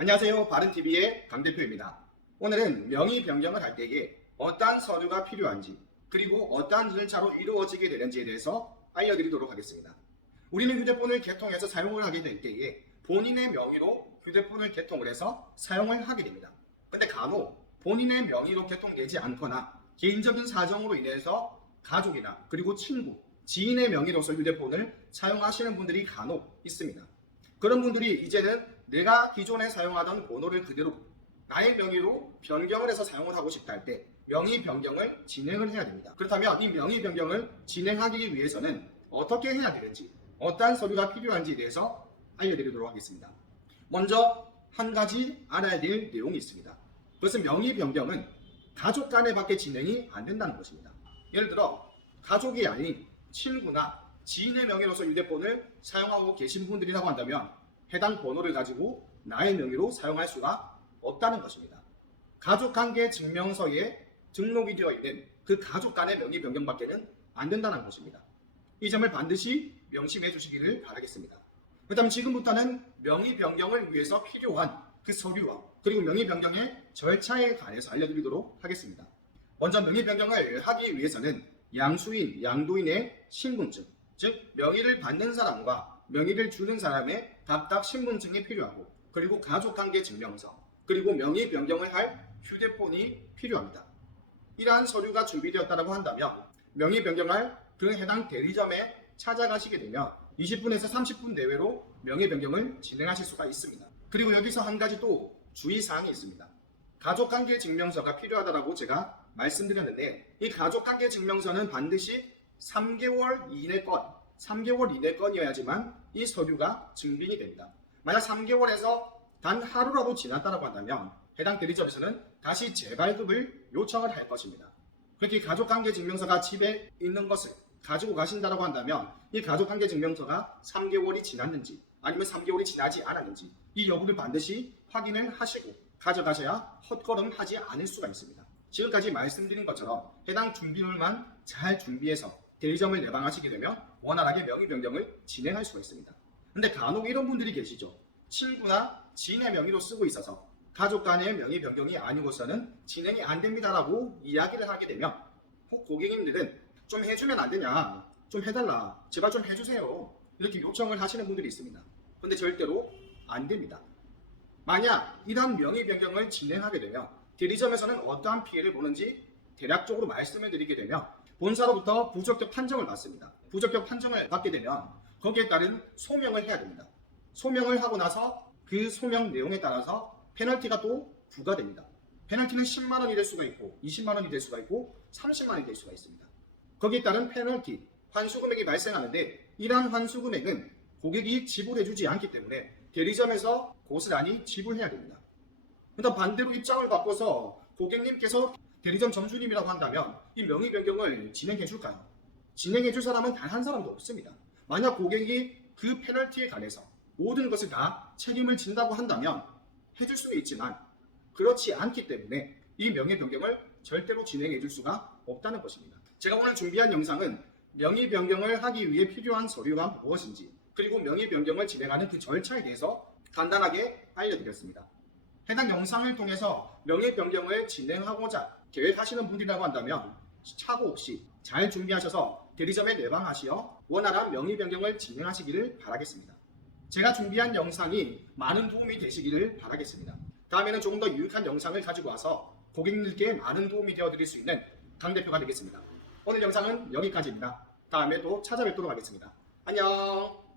안녕하세요. 바른TV의 강대표입니다. 오늘은 명의 변경을 할 때에 어떠한 서류가 필요한지 그리고 어떠한 절차로 이루어지게 되는지에 대해서 알려드리도록 하겠습니다. 우리는 휴대폰을 개통해서 사용을 하게 될 때에 본인의 명의로 휴대폰을 개통을 해서 사용을 하게 됩니다. 근데 간혹 본인의 명의로 개통되지 않거나 개인적인 사정으로 인해서 가족이나 그리고 친구, 지인의 명의로서 휴대폰을 사용하시는 분들이 간혹 있습니다. 그런 분들이 이제는 내가 기존에 사용하던 번호를 그대로 나의 명의로 변경을 해서 사용을 하고 싶다 할 때 명의 변경을 진행을 해야 됩니다. 그렇다면 이 명의 변경을 진행하기 위해서는 어떻게 해야 되는지, 어떠한 서류가 필요한지에 대해서 알려드리도록 하겠습니다. 먼저 한 가지 알아야 될 내용이 있습니다. 그것은 명의 변경은 가족 간에 밖에 진행이 안 된다는 것입니다. 예를 들어 가족이 아닌 친구나 지인의 명의로서 휴대폰을 사용하고 계신 분들이라고 한다면 해당 번호를 가지고 나의 명의로 사용할 수가 없다는 것입니다. 가족관계 증명서에 등록이 되어 있는 그 가족 간의 명의 변경밖에는 안 된다는 것입니다. 이 점을 반드시 명심해 주시기를 바라겠습니다. 그다음 지금부터는 명의 변경을 위해서 필요한 그 서류와 그리고 명의 변경의 절차에 관해서 알려드리도록 하겠습니다. 먼저 명의 변경을 하기 위해서는 양수인, 양도인의 신분증, 즉 명의를 받는 사람과 명의를 주는 사람의 각각 신분증이 필요하고 그리고 가족관계 증명서 그리고 명의 변경을 할 휴대폰이 필요합니다. 이러한 서류가 준비되었다고 한다면 명의 변경할 그 해당 대리점에 찾아가시게 되면 20분에서 30분 내외로 명의 변경을 진행하실 수가 있습니다. 그리고 여기서 한 가지 또 주의사항이 있습니다. 가족관계 증명서가 필요하다고 제가 말씀드렸는데 이 가족관계 증명서는 반드시 3개월 이내 건이어야지만 이 서류가 증빙이 됩니다. 만약 3개월에서 단 하루라도 지났다고 한다면 해당 대리점에서는 다시 재발급을 요청을 할 것입니다. 그렇게 가족관계 증명서가 집에 있는 것을 가지고 가신다고 한다면 이 가족관계 증명서가 3개월이 지났는지 아니면 3개월이 지나지 않았는지 이 여부를 반드시 확인을 하시고 가져가셔야 헛걸음하지 않을 수가 있습니다. 지금까지 말씀드린 것처럼 해당 준비물만 잘 준비해서 대리점을 내방하시게 되면 원활하게 명의 변경을 진행할 수가 있습니다. 근데 간혹 이런 분들이 계시죠. 친구나 지인의 명의로 쓰고 있어서 가족 간의 명의 변경이 아니고서는 진행이 안 됩니다라고 이야기를 하게 되면 고객님들은 좀 해주면 안 되냐, 좀 해달라, 제발 좀 해주세요 이렇게 요청을 하시는 분들이 있습니다. 근데 절대로 안 됩니다. 만약 이러한 명의 변경을 진행하게 되면 대리점에서는 어떠한 피해를 보는지 대략적으로 말씀을 드리게 되면 본사로부터 부적격 판정을 받습니다. 부적격 판정을 받게 되면 거기에 따른 소명을 해야 됩니다. 소명을 하고 나서 그 소명 내용에 따라서 페널티가 또 부과됩니다. 페널티는 10만 원이 될 수가 있고 20만 원이 될 수가 있고 30만 원이 될 수가 있습니다. 거기에 따른 페널티, 환수금액이 발생하는데 이러한 환수금액은 고객이 지불해주지 않기 때문에 대리점에서 고스란히 지불해야 됩니다. 그다음 반대로 입장을 바꿔서 고객님께서 대리점 점주님이라고 한다면 이 명의 변경을 진행해 줄까요? 진행해 줄 사람은 단 한 사람도 없습니다. 만약 고객이 그 페널티에 관해서 모든 것을 다 책임을 진다고 한다면 해줄 수는 있지만 그렇지 않기 때문에 이 명의 변경을 절대로 진행해 줄 수가 없다는 것입니다. 제가 오늘 준비한 영상은 명의 변경을 하기 위해 필요한 서류가 무엇인지 그리고 명의 변경을 진행하는 그 절차에 대해서 간단하게 알려드렸습니다. 해당 영상을 통해서 명의 변경을 진행하고자 계획하시는 분들이라고 한다면 착오 없이 잘 준비하셔서 대리점에 내방하시어 원활한 명의 변경을 진행하시기를 바라겠습니다. 제가 준비한 영상이 많은 도움이 되시기를 바라겠습니다. 다음에는 조금 더 유익한 영상을 가지고 와서 고객님들께 많은 도움이 되어드릴 수 있는 강 대표가 되겠습니다. 오늘 영상은 여기까지입니다. 다음에 또 찾아뵙도록 하겠습니다. 안녕.